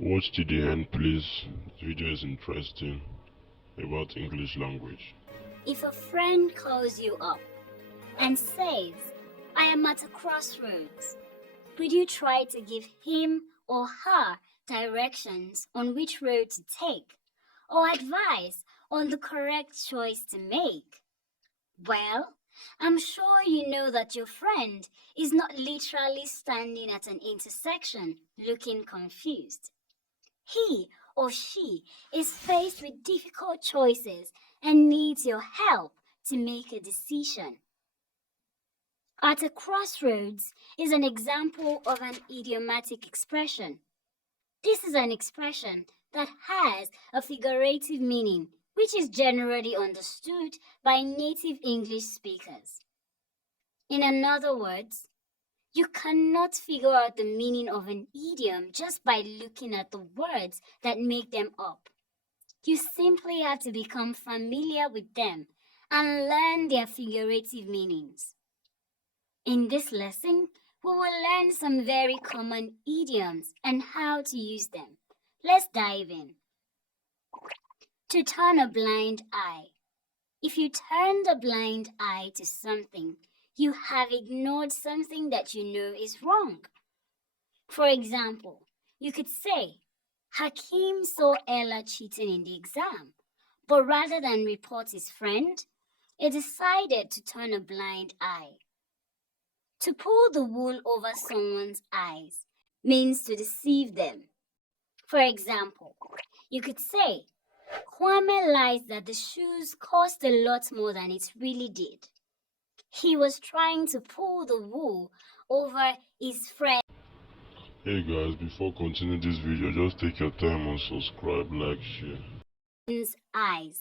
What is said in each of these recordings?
Watch to the end, please. This video is interesting about English language. If a friend calls you up and says, I am at a crossroads, would you try to give him or her directions on which road to take or advice on the correct choice to make? Well, I'm sure you know that your friend is not literally standing at an intersection looking confused. He or she is faced with difficult choices and needs your help to make a decision. At a crossroads is an example of an idiomatic expression. This is an expression that has a figurative meaning, which is generally understood by native English speakers. In other words, you cannot figure out the meaning of an idiom just by looking at the words that make them up. You simply have to become familiar with them and learn their figurative meanings. In this lesson, we will learn some very common idioms and how to use them. Let's dive in. To turn a blind eye. If you turn the blind eye to something, you have ignored something that you know is wrong. For example, you could say, Hakeem saw Ella cheating in the exam, but rather than report his friend, he decided to turn a blind eye. To pull the wool over someone's eyes means to deceive them. For example, you could say, Kwame lies that the shoes cost a lot more than it really did. He was trying to pull the wool over his friend's Hey guys, before continuing this video, just take your time and subscribe, like, share. eyes.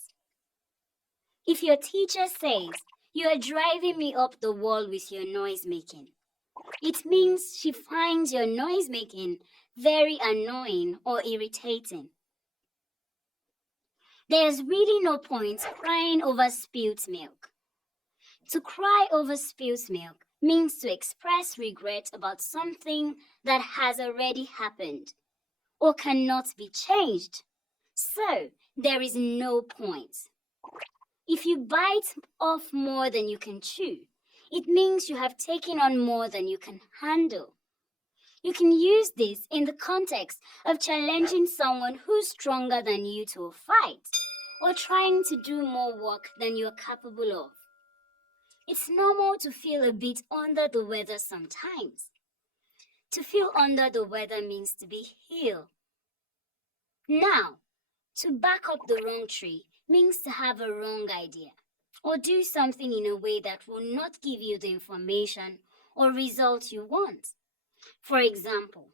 If your teacher says, you are driving me up the wall with your noise making, it means she finds your noise making very annoying or irritating. There's really no point crying over spilt milk. To cry over spilt milk means to express regret about something that has already happened or cannot be changed. So, there is no point. If you bite off more than you can chew, it means you have taken on more than you can handle. You can use this in the context of challenging someone who's stronger than you to a fight or trying to do more work than you're capable of. It's normal to feel a bit under the weather sometimes. To feel under the weather means to be ill. Now, to back up the wrong tree means to have a wrong idea or do something in a way that will not give you the information or result you want. For example,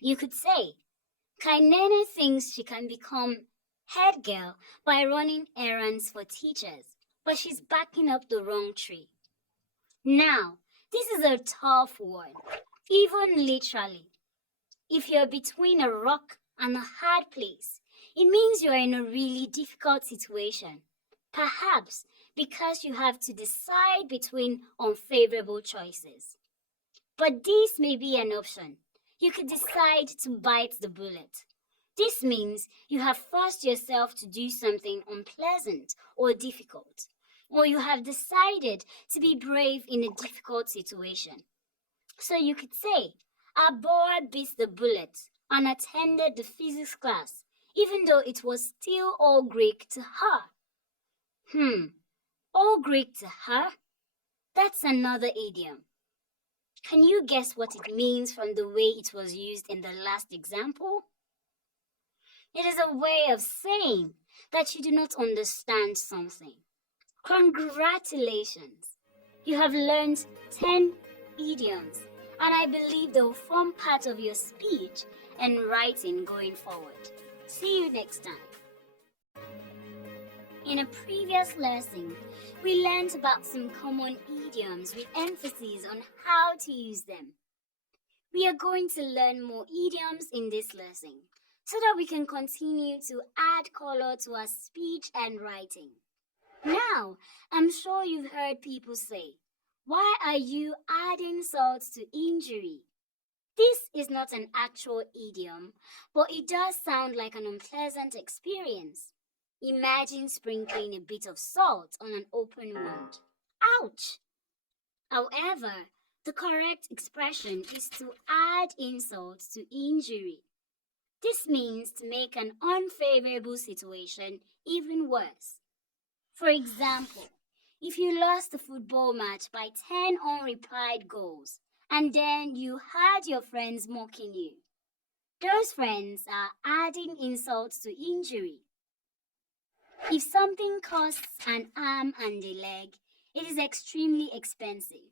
you could say, Kainene thinks she can become head girl by running errands for teachers, but she's backing up the wrong tree. Now, this is a tough one, even literally. If you're between a rock and a hard place, it means you're in a really difficult situation, perhaps because you have to decide between unfavorable choices. But this may be an option. You could decide to bite the bullet. This means you have forced yourself to do something unpleasant or difficult, or you have decided to be brave in a difficult situation. So you could say, our boy bit the bullet and attended the physics class, even though it was still all Greek to her. All Greek to her? That's another idiom. Can you guess what it means from the way it was used in the last example? It is a way of saying that you do not understand something. Congratulations! You have learned 10 idioms, and I believe they will form part of your speech and writing going forward. See you next time. In a previous lesson, we learned about some common idioms with emphasis on how to use them. We are going to learn more idioms in this lesson so that we can continue to add color to our speech and writing. Now, I'm sure you've heard people say, why are you adding salt to injury? This is not an actual idiom, but it does sound like an unpleasant experience. Imagine sprinkling a bit of salt on an open wound. Ouch! However, the correct expression is to add insult to injury. This means to make an unfavorable situation even worse. For example, if you lost a football match by 10 unreplied goals, and then you had your friends mocking you, those friends are adding insults to injury. If something costs an arm and a leg, it is extremely expensive.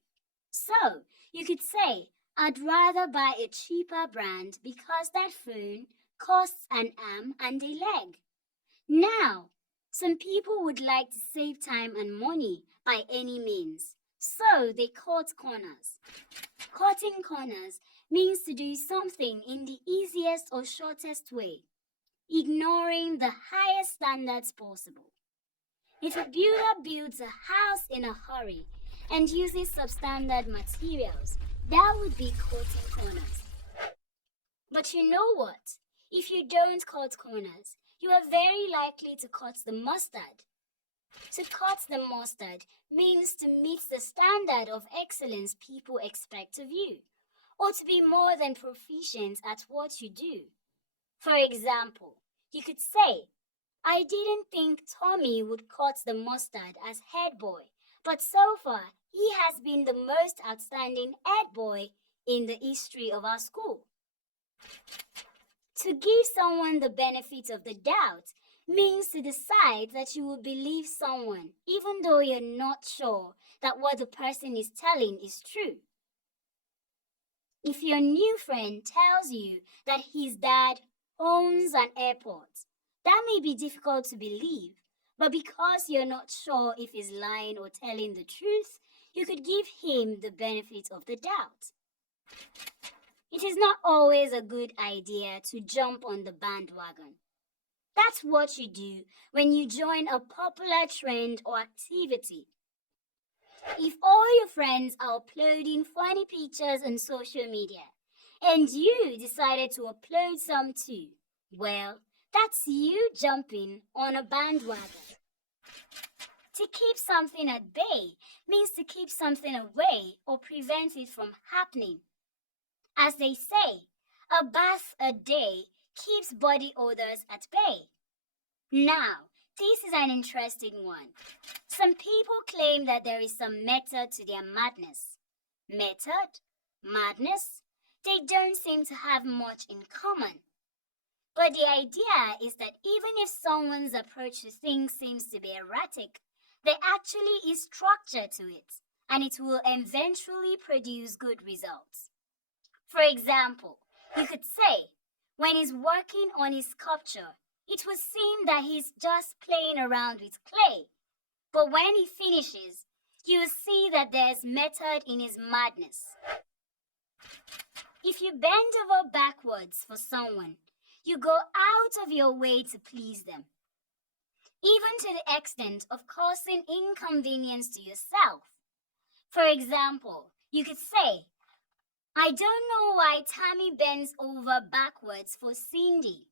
So, you could say, I'd rather buy a cheaper brand because that phone costs an arm and a leg. Now, some people would like to save time and money by any means, so they cut corners. Cutting corners means to do something in the easiest or shortest way, ignoring the highest standards possible. If a builder builds a house in a hurry and uses substandard materials, that would be cutting corners. But you know what? If you don't cut corners, you are very likely to cut the mustard. To cut the mustard means to meet the standard of excellence people expect of you, or to be more than proficient at what you do. For example, you could say, I didn't think Tommy would cut the mustard as head boy, but so far he has been the most outstanding head boy in the history of our school. To give someone the benefit of the doubt means to decide that you will believe someone even though you're not sure that what the person is telling is true. If your new friend tells you that his dad owns an airport, that may be difficult to believe, but because you're not sure if he's lying or telling the truth, you could give him the benefit of the doubt. It is not always a good idea to jump on the bandwagon. That's what you do when you join a popular trend or activity. If all your friends are uploading funny pictures on social media, and you decided to upload some too, well, that's you jumping on a bandwagon. To keep something at bay means to keep something away or prevent it from happening. As they say, a bath a day keeps body odors at bay. Now, this is an interesting one. Some people claim that there is some method to their madness. Method? Madness? They don't seem to have much in common. But the idea is that even if someone's approach to things seems to be erratic, there actually is structure to it, and it will eventually produce good results. For example, you could say, when he's working on his sculpture, it would seem that he's just playing around with clay. But when he finishes, you will see that there's method in his madness. If you bend over backwards for someone, you go out of your way to please them, even to the extent of causing inconvenience to yourself. For example, you could say, I don't know why Tammy bends over backwards for Cindy.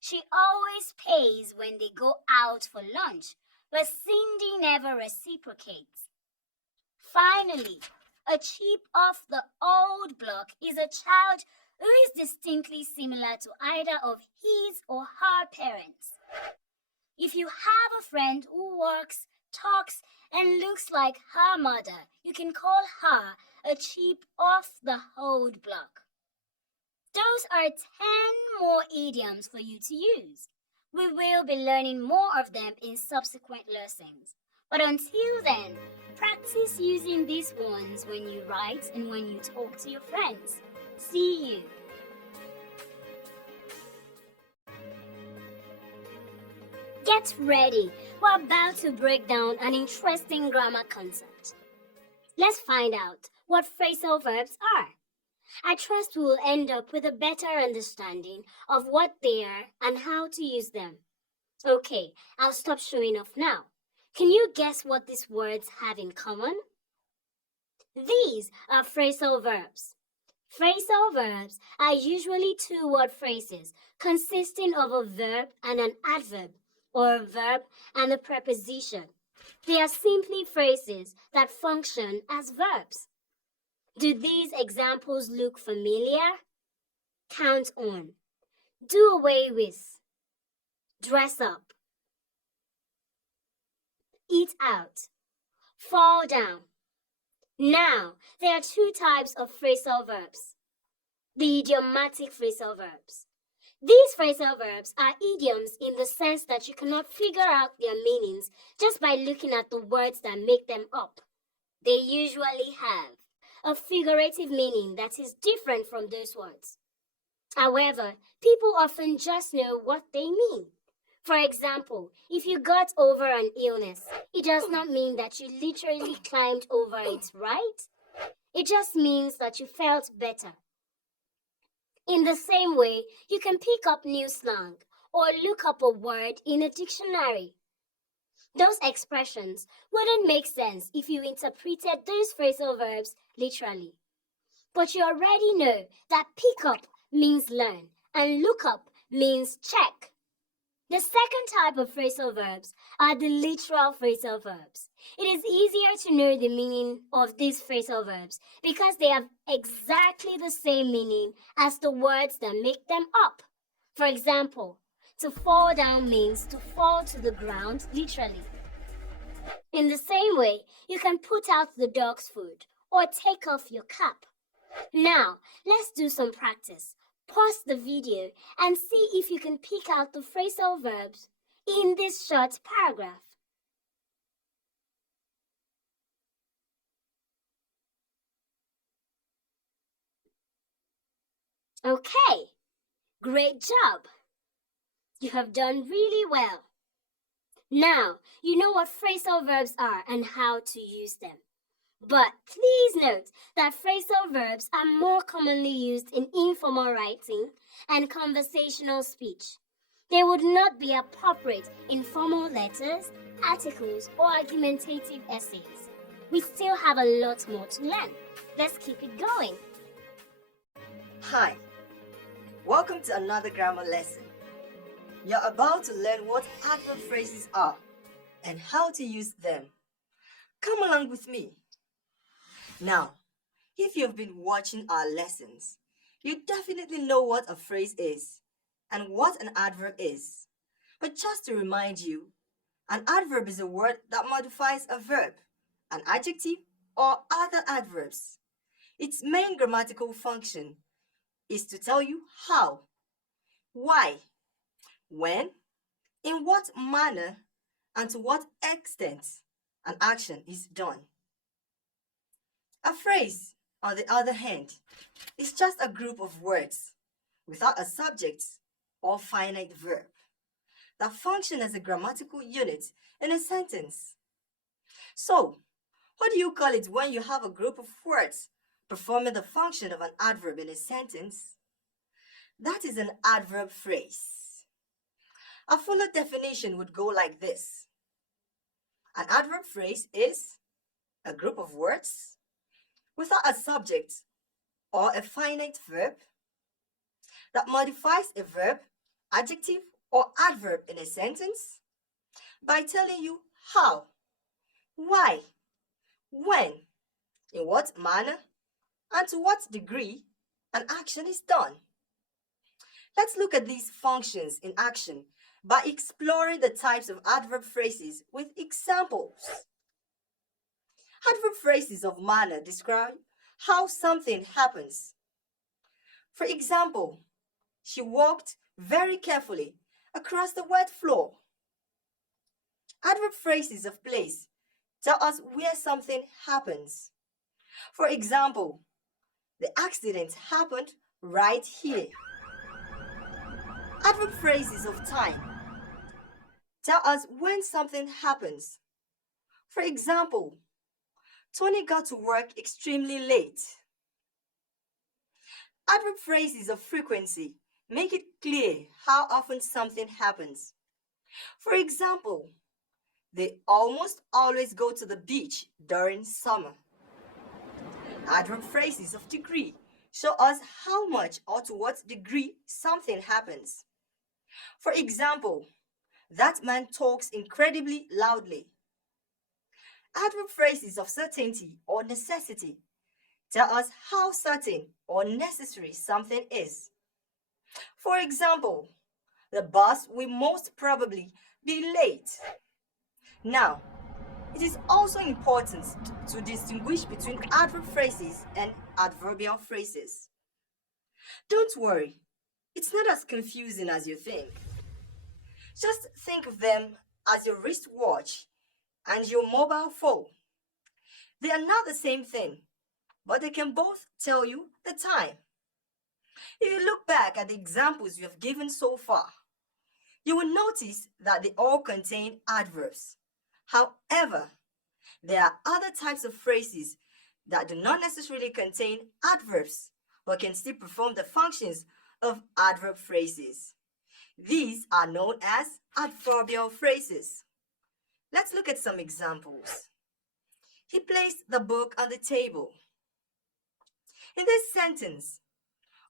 She always pays when they go out for lunch, but Cindy never reciprocates. Finally, a cheap off the old block is a child who is distinctly similar to either of his or her parents. If you have a friend who walks, talks, and looks like her mother, you can call her a cheap off the old block. Those are 10 more idioms for you to use. We will be learning more of them in subsequent lessons. But until then, practice using these ones when you write and when you talk to your friends. See you. Get ready. We're about to break down an interesting grammar concept. Let's find out what phrasal verbs are. I trust we will end up with a better understanding of what they are and how to use them. Okay, I'll stop showing off now. Can you guess what these words have in common? These are phrasal verbs. Phrasal verbs are usually two-word phrases consisting of a verb and an adverb, or a verb and a preposition. They are simply phrases that function as verbs. Do these examples look familiar? Count on. Do away with. Dress up. Eat out. Fall down. Now, there are two types of phrasal verbs. The idiomatic phrasal verbs. These phrasal verbs are idioms in the sense that you cannot figure out their meanings just by looking at the words that make them up. They usually have a figurative meaning that is different from those words. However, people often just know what they mean. For example, if you got over an illness, it does not mean that you literally climbed over it, right? It just means that you felt better. In the same way, you can pick up new slang or look up a word in a dictionary. Those expressions wouldn't make sense if you interpreted those phrasal verbs literally. But you already know that pick up means learn and look up means check. The second type of phrasal verbs are the literal phrasal verbs. It is easier to know the meaning of these phrasal verbs because they have exactly the same meaning as the words that make them up. For example, to fall down means to fall to the ground literally. In the same way, you can put out the dog's food or take off your cap. Now, let's do some practice. Pause the video and see if you can pick out the phrasal verbs in this short paragraph. Okay, great job. You have done really well. Now, you know what phrasal verbs are and how to use them. But please note that phrasal verbs are more commonly used in informal writing and conversational speech. They would not be appropriate in formal letters, articles, or argumentative essays. We still have a lot more to learn. Let's keep it going. Hi, welcome to another grammar lesson. You're about to learn what adverb phrases are and how to use them. Come along with me. Now, if you've been watching our lessons, you definitely know what a phrase is and what an adverb is. But just to remind you, an adverb is a word that modifies a verb, an adjective, or other adverbs. Its main grammatical function is to tell you how, why, when, in what manner, and to what extent an action is done. A phrase, on the other hand, is just a group of words without a subject or finite verb that function as a grammatical unit in a sentence. So, what do you call it when you have a group of words performing the function of an adverb in a sentence? That is an adverb phrase. A fuller definition would go like this. An adverb phrase is a group of words without a subject or a finite verb that modifies a verb, adjective, or adverb in a sentence by telling you how, why, when, in what manner, and to what degree an action is done. Let's look at these functions in action by exploring the types of adverb phrases with examples. Adverb phrases of manner describe how something happens. For example, she walked very carefully across the wet floor. Adverb phrases of place tell us where something happens. For example, the accident happened right here. Adverb phrases of time tell us when something happens. For example, Tony got to work extremely late. Adverb phrases of frequency make it clear how often something happens. For example, they almost always go to the beach during summer. Adverb phrases of degree show us how much or to what degree something happens. For example, that man talks incredibly loudly. Adverb phrases of certainty or necessity tell us how certain or necessary something is. For example, the bus will most probably be late. Now, it is also important to distinguish between adverb phrases and adverbial phrases. Don't worry, it's not as confusing as you think. Just think of them as your wristwatch and your mobile phone. They are not the same thing, but they can both tell you the time. If you look back at the examples you have given so far, you will notice that they all contain adverbs. However, there are other types of phrases that do not necessarily contain adverbs, but can still perform the functions of adverb phrases. These are known as adverbial phrases. Let's look at some examples. He placed the book on the table. In this sentence,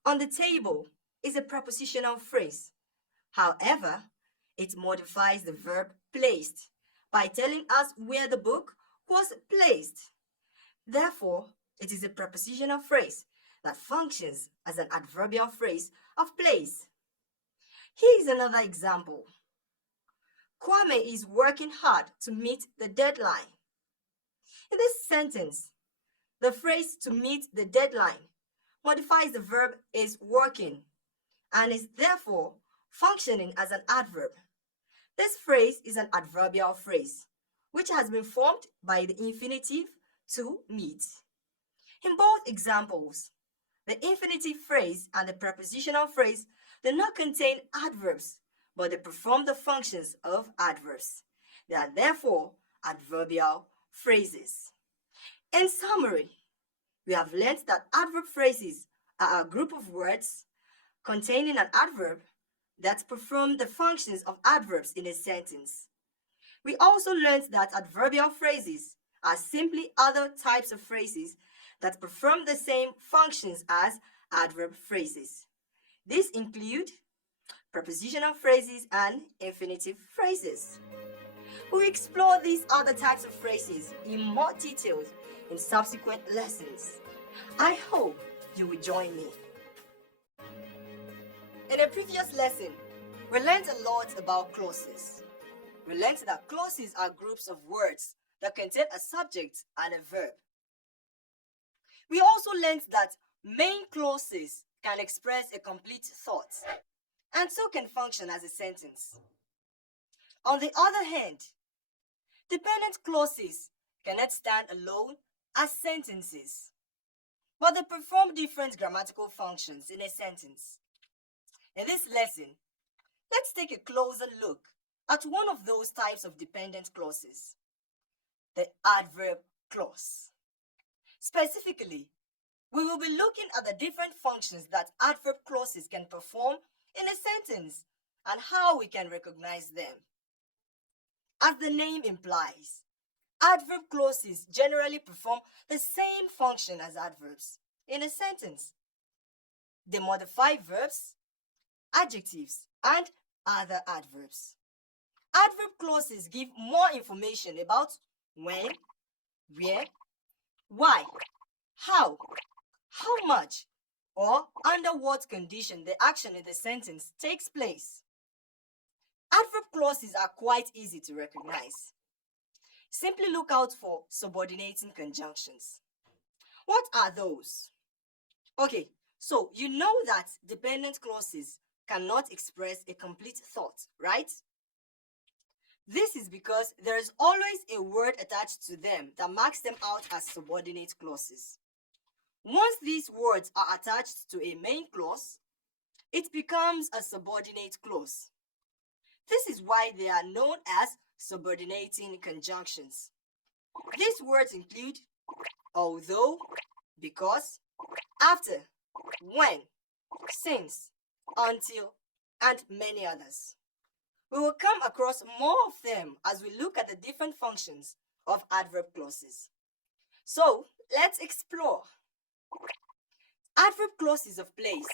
on the table is a prepositional phrase. However, it modifies the verb placed by telling us where the book was placed. Therefore, it is a prepositional phrase that functions as an adverbial phrase of place. Here is another example. Kwame is working hard to meet the deadline. In this sentence, the phrase to meet the deadline modifies the verb is working and is therefore functioning as an adverb. This phrase is an adverbial phrase, which has been formed by the infinitive to meet. In both examples, the infinitive phrase and the prepositional phrase do not contain adverbs, but they perform the functions of adverbs. They are therefore adverbial phrases. In summary, we have learned that adverb phrases are a group of words containing an adverb that perform the functions of adverbs in a sentence. We also learned that adverbial phrases are simply other types of phrases that perform the same functions as adverb phrases. These include prepositional phrases and infinitive phrases. We'll explore these other types of phrases in more detail in subsequent lessons. I hope you will join me. In a previous lesson, we learned a lot about clauses. We learned that clauses are groups of words that contain a subject and a verb. We also learned that main clauses can express a complete thought and so can function as a sentence. On the other hand, dependent clauses cannot stand alone as sentences, but they perform different grammatical functions in a sentence. In this lesson, let's take a closer look at one of those types of dependent clauses, the adverb clause. Specifically, we will be looking at the different functions that adverb clauses can perform in a sentence and how we can recognize them. As the name implies, adverb clauses generally perform the same function as adverbs in a sentence. They modify verbs, adjectives, and other adverbs. Adverb clauses give more information about when, where, why, how much, or under what condition the action in the sentence takes place. Adverb clauses are quite easy to recognize. Simply look out for subordinating conjunctions. What are those? Okay, so you know that dependent clauses cannot express a complete thought, right? This is because there is always a word attached to them that marks them out as subordinate clauses. Once these words are attached to a main clause, it becomes a subordinate clause. This is why they are known as subordinating conjunctions. These words include although, because, after, when, since, until, and many others. We will come across more of them as we look at the different functions of adverb clauses. So, let's explore. Adverb clauses of place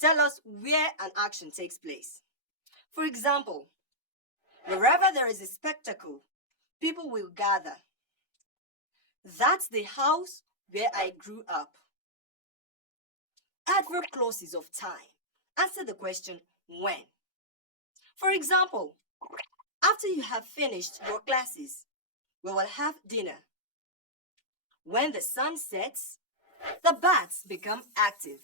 tell us where an action takes place. For example, wherever there is a spectacle, people will gather. That's the house where I grew up. Adverb clauses of time answer the question when. For example, after you have finished your classes, we will have dinner. When the sun sets, the bats become active.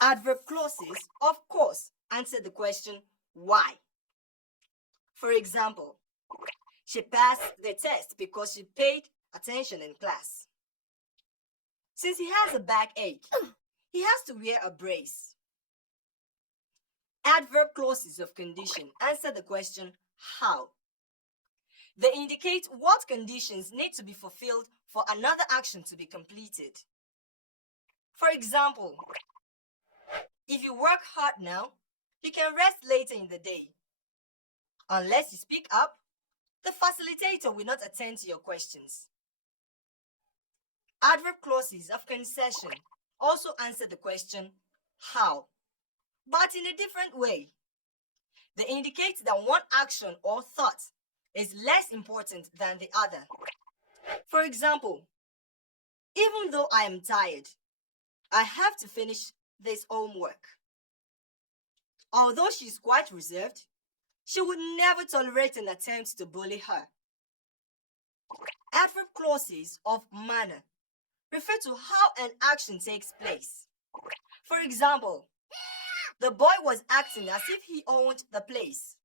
Adverb clauses, of course, answer the question why. For example, she passed the test because she paid attention in class. Since he has a backache, he has to wear a brace. Adverb clauses of condition answer the question how. They indicate what conditions need to be fulfilled for another action to be completed. For example, if you work hard now, you can rest later in the day. Unless you speak up, the facilitator will not attend to your questions. Adverb clauses of concession also answer the question how, but in a different way. They indicate that one action or thought is less important than the other. For example, even though I am tired, I have to finish this homework. Although she is quite reserved, she would never tolerate an attempt to bully her. Adverb clauses of manner refer to how an action takes place. For example, the boy was acting as if he owned the place.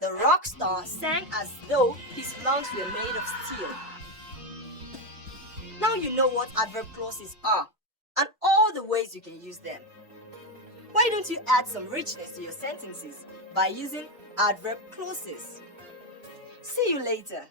The rock star sang as though his lungs were made of steel. Now you know what adverb clauses are and all the ways you can use them. Why don't you add some richness to your sentences by using adverb clauses? See you later.